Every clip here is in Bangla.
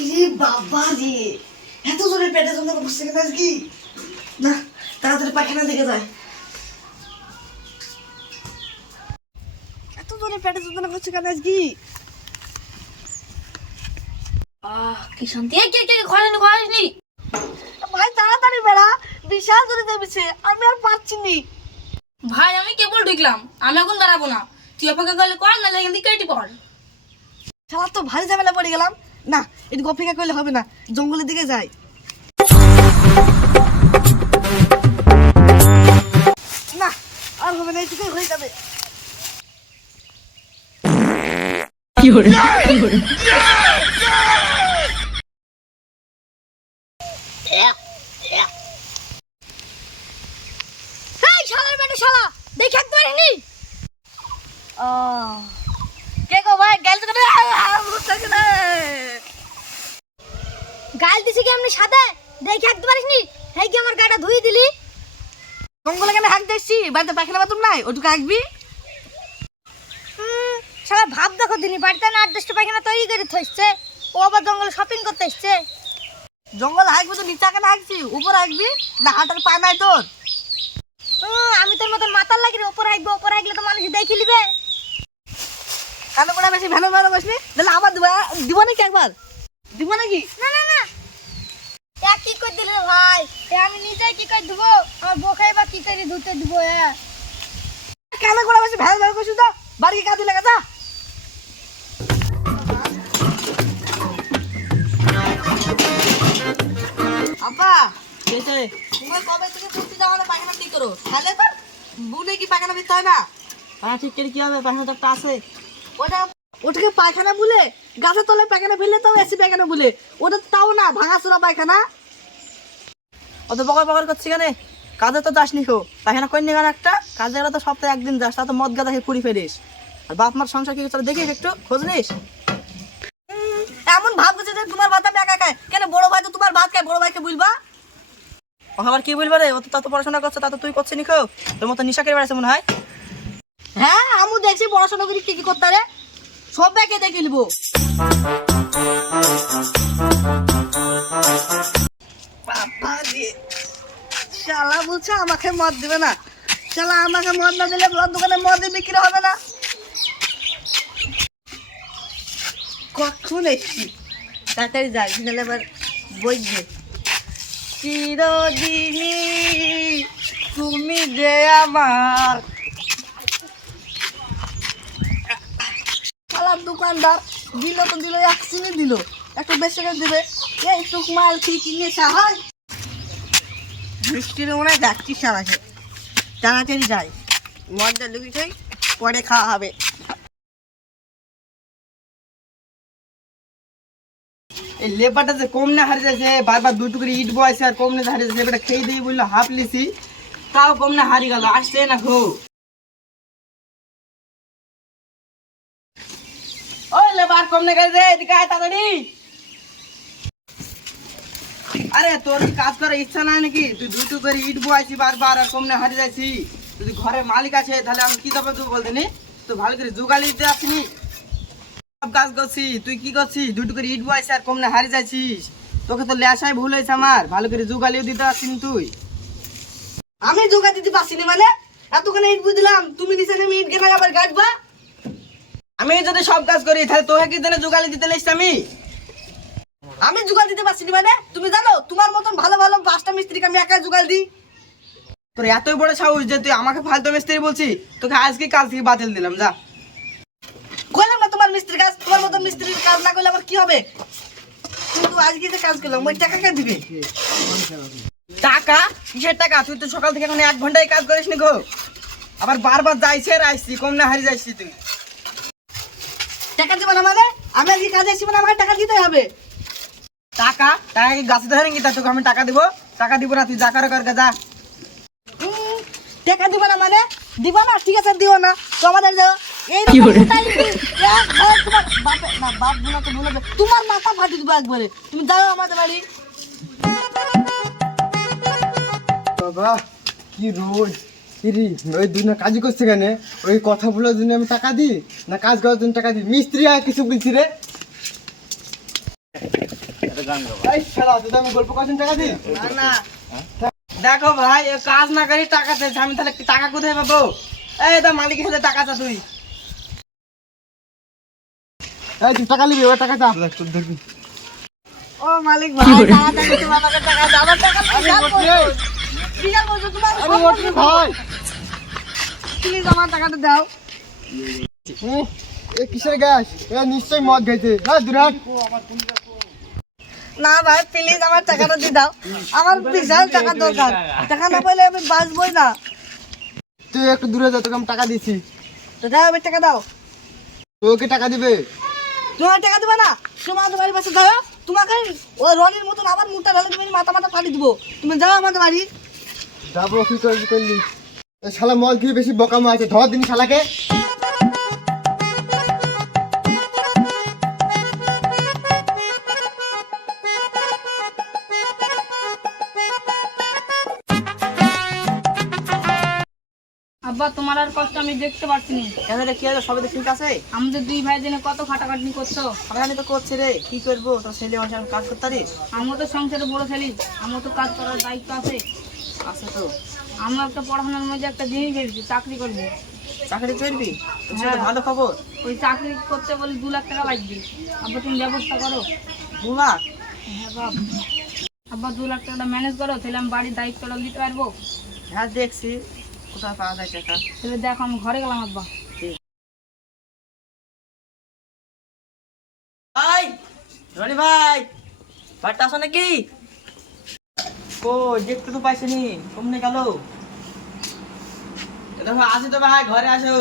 ইরে বাবা রে, এত জোরে পেটে যন্ত্রণা করছে কেন আজকে? না, তাড়াতাড়ি পায়খানা দিকে যায়। এত জোরে পেটে যন্ত্রণা করছে কেন আজকে? কি শান্তি। এই কে কে ঘরে ভাই তাড়াতাড়ি বেড়া, বিশাল জোরে দেবেছে, আমি আর পারছি নি। ভাই আমি কেবল ঢুকলাম, আমি এখন দাঁড়াবো না। তুই অপেক্ষা করলে কর, না এখান থেকে কেটে পড়। শালা তো ভারী ঝামেলা পড়ে গেলাম। না, এটুকু অপেক্ষা করলে হবে না, জঙ্গলের দিকে যাই। না আর হবে না, এটুকুই হয়ে যাবে। এই শালার বেটা শালা, দেখে একটু পারিনি। কে গো ভাই, গেল তো গাল দিছি কি এমনি সাদা, দেখে একটু পারিসনি। এই কি আমার গাটা ধুই দিলি? জঙ্গলে কেন হাঁক দেখছি? বাড়িতে পায়খানা বাথরুম নাই, ওটুকু হাঁকবি। শালা ভাব দেখো দিনি, বাড়িতে না 8-10টা পায়খানা তৈরি করে থইছে, ও আবার জঙ্গলে শপিং করতে এসছে। জঙ্গল হাঁকবি তো নিচে কেন হাঁকছি? উপর হাঁকবি না, হাঁটার পা নাই তোর? আমি তোর মতন মাতাল লাগি রে, ওপর হাঁকবো, ওপর হাঁকলে তো মানুষ দেখি লিবে। কালো পড়া বেশি ভ্যানো ভ্যানো বসবি, তাহলে আবার দিব নাকি একবার? দিব নাকি? না না না, এ কি করে দিলে রে ভাই? আমি নিজে কি করে দিব? আমার বোখাই বা কি করে ধুতে দিব? কালো পড়া বেশি ভ্যানো ভ্যানো করছিস তো, বাড়ি কাজে লাগা যা। আপা তোমার কবে থেকে ঘুরতে যাওয়া না, পায়খানা ঠিক করো তাহলে তো বুনে কি পায়খানা দিতে হয় না? পায়খানা ঠিক করে কি হবে? পায়খানা তো একটা আছে, ওটাকে পায়খানা বলে। গাছের তলায় পায়খানা ফেললে তো এসি পায়খানা বলে, ওটা তাও না, ভাঙাচোরা পায়খানা। অত বকর বকর করছি কেন? কাজে তো যাস নি খো, পায়খানা করিনি কেন? একটা কাজে গেলে তো সপ্তাহে একদিন যাস, তা তো মদ গাঁজা খেয়ে পুরি ফেরিস। আর বাপ মার সংসার কি চলে দেখিস, একটু খোঁজ নিস। এমন ভাব করছে যে তোমার ভাত আমি একা খাই কেন? বড় ভাই তো তোমার ভাত খায়, বড় ভাইকে বলবা। ও আবার কি বলবা রে? ও তো তত পড়াশোনা করছে, তা তো তুই করছিস নি খো? তোর মতো নিশা করে বেড়াচ্ছে মনে হয়। হ্যাঁ, আমি দেখছি পড়াশোনা করি কি কি করতে রে, সব ব্যাকে দেখে নিবো। বাবা রে, শালা বলছে আমাকে মদ দিবে না। শালা আমাকে মদ না দিলে মদ দোকানে মদ বিক্রি হবে না। কখন এসছি, তাড়াতাড়ি যাই, তাহলে এবার বইবে। চিরদিনই তুমি যে আমার। শালা দোকানদার দিল তো দিল, এক চিনি দিল, একটু বেশি করে দিবে। এইটুক মাল ঠিকই নেশা হয়। বৃষ্টির মনে হয় যাচ্ছি সারাকে, তাড়াতাড়ি যাই, মদটা লুকিয়ে থাই, পরে খাওয়া হবে। এই লেবারটা যে কম না হারিয়ে যাচ্ছে, বারবার দুটো করে ইট বয়সে আর কম না হারিয়ে যাচ্ছে। লেবারটা খেয়ে দিয়ে বললো হাফ লিছি, তাও কম না হারিয়ে গেল, আসছে না খো। ওই লেবার কম না গেছে, এদিকে আয় তাড়াতাড়ি। আরে তোর কি কাজ করার ইচ্ছা নাই নাকি? তুই দুটো করে ইট বয়সি বারবার আর কম না হারিয়ে যাচ্ছি। যদি ঘরের মালিক আছে তাহলে আমি কি তবে তুই বলতে নি? তুই ভালো করে জোগালি দিতে আসিনি, সব কাজ করছি, তুই কি করছিস? দুটো করে ইট বয়সে আর কম না হারিয়ে যাচ্ছিস। তোকে তো লেসাই ভুল হয়েছে আমার, ভালো করে জোগালিও দিতে আসিনি তুই। আমি জোগা দিতে পারছিনি মানে? এতখানে ইট বুঝলাম, তুমি নিচে নেমে ইট গেলে আবার গাঁটবা। আমি যদি সব কাজ করি তাহলে তোকে কি জন্য জোগালি দিতে লেসছি আমি? আমি জোগাল দিতে পারছিনি মানে? তুমি জানো তোমার মতন ভালো ভালো 5টা মিস্ত্রিকে আমি একাই জোগাল দিই। তোর এতই বড় সাহস যে তুই আমাকে ফালতু মিস্ত্রি বলছিস? তোকে আজকে কাজ থেকে বাতিল দিলাম, যা। করলাম না তোমার মিস্ত্রির কাজ, তোমার মতন মিস্ত্রির কাজ না করলে আবার কি হবে? কিন্তু আজকে যে কাজ করলাম, ওই টাকা কে দিবে? টাকা? কিসের টাকা? তুই তো সকাল থেকে এখন 1 ঘন্টায় কাজ করিস নি গো, আবার বারবার যাইছে আর আইসি, কম না হারিয়ে যাইছি তুই। টাকা দিব না মানে? আমি আজকে কাজে আসছি মানে আমাকে টাকা দিতে হবে। টাকা টাকা কি গাছে ধরে নাকি? তা তোকে আমি টাকা দিব? টাকা দিব না, তুই যা করে কর যা। টাকা দিব না মানে? দিব না, ঠিক আছে দিও না তো আমাদের যাও। এই তোমার বাপে না, বাপ বলে তো বলে তোমার মাথা ফাটি দিব একবারে। তুমি যাও আমাদের বাড়ি। বাবা কি রোজ, ইরি ওই দুই না কাজই করছে কেন? ওই কথা বলার জন্য আমি টাকা দিই না কাজ করার জন্য টাকা দিই? মিস্ত্রি আর কিছু বলছি রে। এই শালা তুই তো আমি গল্প করছেন টাকা দি না না দেখো ভাই এ কাজ না করি টাকা চাইছে, আমি তাহলে টাকা কোথায় পাবো? এই তো মালিকের সাথে টাকা চা তুই। এই তুই টাকা নিবি, ওই টাকা চা তোর ধরবি। ও মালিক ভাই তাড়াতাড়ি তুমি আমাকে টাকা দাও, আমার টাকা আরে ওঠে বিশাল বলছো তোমার আরে ওঠে ভাই প্লিজ আমার টাকাটা দাও। এ কিসের গ্যাস? এ নিশ্চয়ই মদ খাইছে। হ্যাঁ দুরাট না ভাই প্লিজ আমার টাকাটা দিয়ে দাও, আমার বিশাল টাকা দরকার, টাকা না পেলে আমি বাঁচবই না। তুই একটু দূরে যা, তোকে আমি টাকা দিছি। তো দাও আমার টাকা দাও। তোকে টাকা দিবে? তোমার টাকা দেবে না? তোমার বাড়ির পাশে যাও, তোমাকে ওই রনির মতন আবার মুখটা ঢালে তুমি মাথা মাথা ফাটি দিব। তুমি যাও আমাদের বাড়ি। যাবো কি করলি? এ শালা মদ খেয়ে বেশি বকামো আছে, ধর দিন শালাকে। আব্বা তোমার আর কষ্ট আমি দেখতে পাচ্ছি না। কেন রে কি আছে? সবাই তো ঠিক আছে? আমাদের দুই ভাই জেনে কত খাটাখাটনি করছো। আমি তো করছি রে, কি করবো? তোর ছেলে মানুষ আমি কাজ করতে পারি? আমিও তো সংসারে বড় ছেলে, আমার তো কাজ করার দায়িত্ব আছে। আছে তো। আমরা একটা পড়াশোনার মধ্যে একটা জিনিস ভেবেছি, চাকরি করবি। চাকরি করবি? হ্যাঁ। ভালো খবর। ওই চাকরি করতে বলে 2 লাখ টাকা লাগবে। আব্বা তুমি ব্যবস্থা করো। 2 লাখ? হ্যাঁ বাপ, আব্বা 2 লাখ টাকাটা ম্যানেজ করো, তাহলে আমি বাড়ির দায়িত্বটা নিতে পারবো। হ্যাঁ দেখছি কোথায় পাওয়া যায় টাকা। তাহলে দেখো আমি ঘরে গেলাম আব্বা। ভাই রনি ভাই, বাড়িতে আসো নাকি? ও দেখতে তো পাইছিনি, কমনে গেল? দেখো আসি তো ভাই, ঘরে আসো।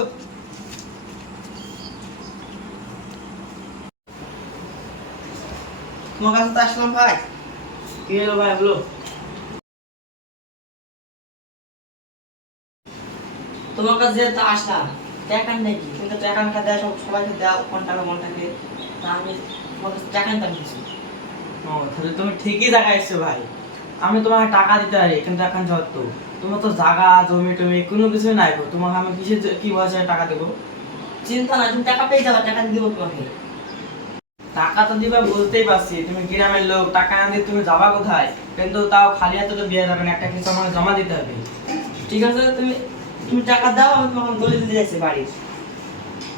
তোমার কাছে তো আসলাম ভাই। কি হলো ভাই বলো? তোমার কাছে যেহেতু আসলাম, টাকা নাকি তুমি তো টাকা না দেয়, সবাইকে দাও কোন টাকা মন থাকে, তা আমি তোমার কাছে টাকা নিতাম কিছু। ও তাহলে তুমি ঠিকই জায়গায় এসছো ভাই। আমি তোমাকে টাকা দিতে পারি, কিন্তু এখন যত তোমার তো জায়গা জমি টমি কোনো কিছু নাই গো, তোমাকে আমি কি বয়সে টাকা দেবো? চিন্তা না, তুমি টাকা পেয়ে যাবে, টাকা দিয়ে দেবো তোমাকে। টাকা তো দিবা বুঝতেই পারছি, তুমি গ্রামের লোক, টাকা না দিয়ে তুমি যাবা কোথায়? কিন্তু তাও খালি হাতে তো বিয়ে যাবে না, একটা কিছু আমাকে জমা দিতে হবে। ঠিক আছে, তুমি তুমি টাকা দাও, আমি তোমাকে দলিল দিয়ে যাচ্ছি বাড়ির।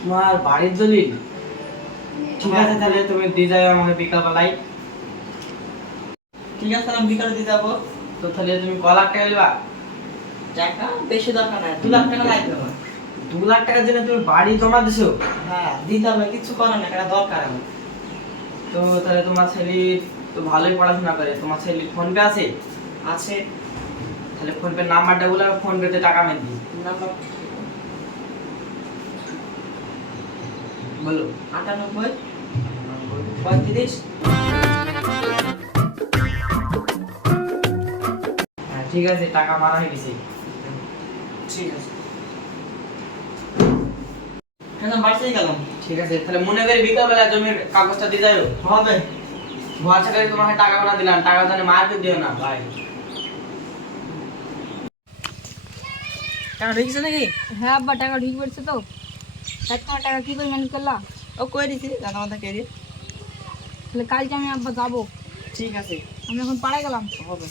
তোমার বাড়ির দলিল? ঠিক আছে তাহলে তুমি দিয়ে যাবে আমাকে বিকালবেলায়। ঠিক আছে, আমি বিকালে দিয়ে যাবো। তো তাহলে তুমি ক লাখ টাকা দিবা? টাকা বেশি দরকার নাই, 2 লাখ টাকা লাগবে আমার। 2 লাখ টাকার জন্য তুমি বাড়ি জমা দিছো? হ্যাঁ দিতে হবে, কিছু করার না, টাকা দরকার আমার। তো তাহলে তোমার ছেলে তো ভালোই পড়াশোনা করে, তোমার ছেলে ফোন পে আছে? আছে তাহলে ফোন পে নাম্বারটা বলে ফোন পেতে টাকা মেরে দিই। নাম্বার বলো। 98 35। হ্যাঁ ঠিক আছে, টাকা মারা হয়ে গেছে। ঠিক আছে, এখন বাড়িতেই গেলাম। ঠিক আছে তাহলে মনে করে বিকালবেলা জমির কাগজটা দিয়ে যাও। হবে। ভরসা করে তোমাকে টাকা গোনা দিলাম, টাকা জানে মারতে দিও না ভাই। টাকা ঢুকেছে নাকি? হ্যাঁ আব্বা টাকা ঠিক পড়ছে তো। 1 লাখ টাকা কি করে ম্যানেজ করলা? ও কই দিছি দাদা মাথা কেড়ে। তাহলে কালকে আমি আব্বা যাবো। ঠিক আছে, আমি এখন পাড়ায় গেলাম। হবে।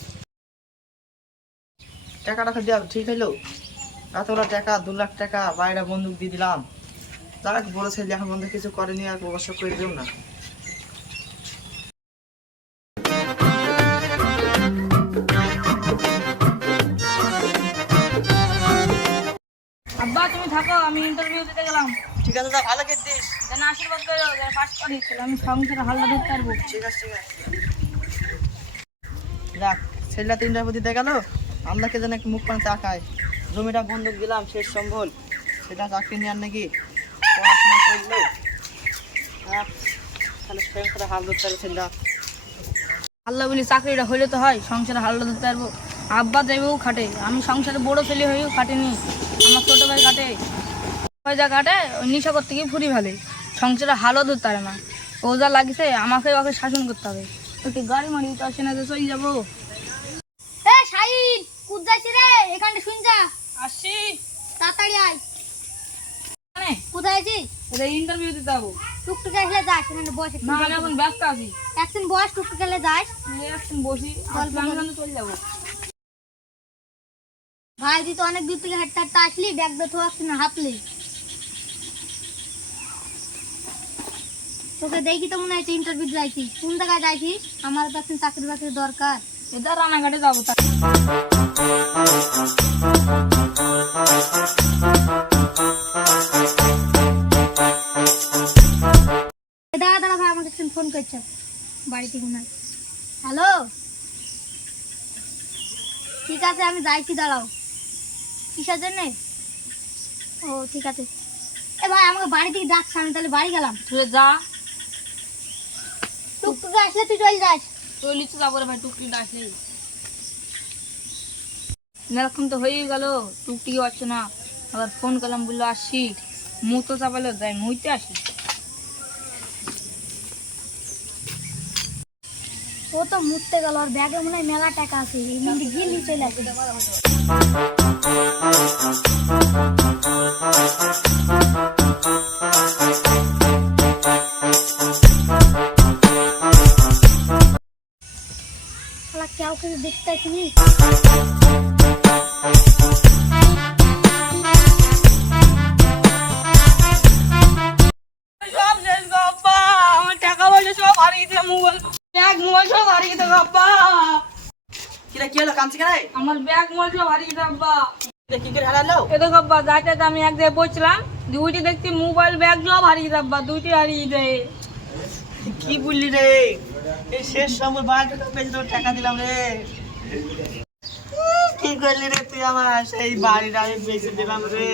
টাকাটা দেওয়া ঠিক হইলো? এতগুলো টাকা, 2 লাখ টাকা, বাইরে বন্দুক দিয়ে দিলাম। যারা বড় ছেলে এখন বন্ধু কিছু করেনি, আর অবশ্য করে দেব না। আব্বা তুমি থাকো, আমি ইন্টারভিউ দিতে গেলাম। ঠিক আছে, যা ভালো করে দিস। যেন আশীর্বাদ করো, যেন পাস করি, তাহলে আমি সংসারে হালটা ধরতে পারবো। ঠিক আছে, ঠিক আছে। যাক, ছেলেটা 3টা দিতে গেল, আল্লাহকে যেন একটু মুখ পানে তাকায়। জমিটা বন্ধক দিলাম, শেষ সম্বল। সেটা চাকরি নেওয়ার নাকি পড়াশোনা করলো। যাক, তাহলে সংসারে হাল ধরতে পারে ছেলেটা। আল্লাহ বলি চাকরিটা হইলে তো হয়, সংসারে হালটা ধরতে পারবো। আব্বা যাইবেও খাটে, আমি সংসারে বড় ছেলে হয়েও খাটিনি, আমার ছোট ভাই কাটে। ভাই যা কাটে ওই নেশা করতে গিয়ে ফুরি ফেলে, সংসারে হালও ধরতে পারে না। ও যা লাগিছে আমাকে ওকে শাসন করতে হবে। তোকে গাড়ি মারি তো আসে না, যে চলে যাবো। এ শাহিন কুদ যাইছিস রে? এখানটা শুন যা, আসি তাড়াতাড়ি আয়। মানে কোথায় আছিস? এটা ইন্টারভিউ দিতে যাবো। টুকটুকে আসলে যাস এখানে বস একটু না আমি দেখবি। এখন ব্যস্ত আছি। একদিন বস টুকটুকে আসলে যাস। একদিন বসি গল্প আমি করি। কিন্তু চলে যাবো। ভাই তুই তো অনেক দূর থেকে হাঁটতে হাঁটতে আসলি, ব্যাগ বেথো আসছি না হাঁপলি। তোকে দেখি তো মনে হচ্ছে ইন্টারভিউ যাইছিস। কোন জায়গায় যাইছিস? আমার তো এখন চাকরি বাকরির দরকার। এটা রানাঘাটে যাবো। দাঁড়া দাঁড়া ভাই, আমাকে একজন ফোন করছে বাড়ি থেকে না। হ্যালো, ঠিক আছে আমি যাইছি, দাঁড়াও। কিসের জন্যে? ও ঠিক আছে। এ ভাই আমাকে বাড়ি থেকে ডাকছে, আমি তাহলে বাড়ি গেলাম। তুই যা, টুকটুকে আসলে তুই চলে যাস। চলি তো যাবো রে ভাই, টুকটিটা আসলে। এরকম তো হয়েই গেল, টুকটি আসছে না। আবার ফোন করলাম, বললো আসছি। মুতো চাপালো, যাই মুইতে আসি। ও তো মুততে গেল, আর ব্যাগে মনে হয় মেলা টাকা আছে, এই মধ্যে গিয়ে নিয়ে চলে আসে। শালা কেউ কিছু দেখতে আসেনি। সব শেষ গো আব্বা, আমার টাকা পয়সা সব হারিয়ে দিলাম, মোবাইল ব্যাগ মোবাইল সব হারিয়ে দিলাম আব্বা। কিরা কি হলো, কাঁদছে কেন? আমার ব্যাগ মোবাইল সব হারিয়ে দিলাম আব্বা। কি করে হারালো? এ দেখো আব্বা, যাইতে আমি এক জায়গায় বসছিলাম, দুইটি দেখছি মোবাইল ব্যাগ সব হারিয়ে দিলাম আব্বা, দুইটি হারিয়ে দেয়। কি বললি রে? এই শেষ সময় বাড়িটা পেয়েছি, তোর টাকা দিলাম রে। কি করলি রে তুই আমার? সেই বাড়িটা আমি বেঁচে দিলাম রে।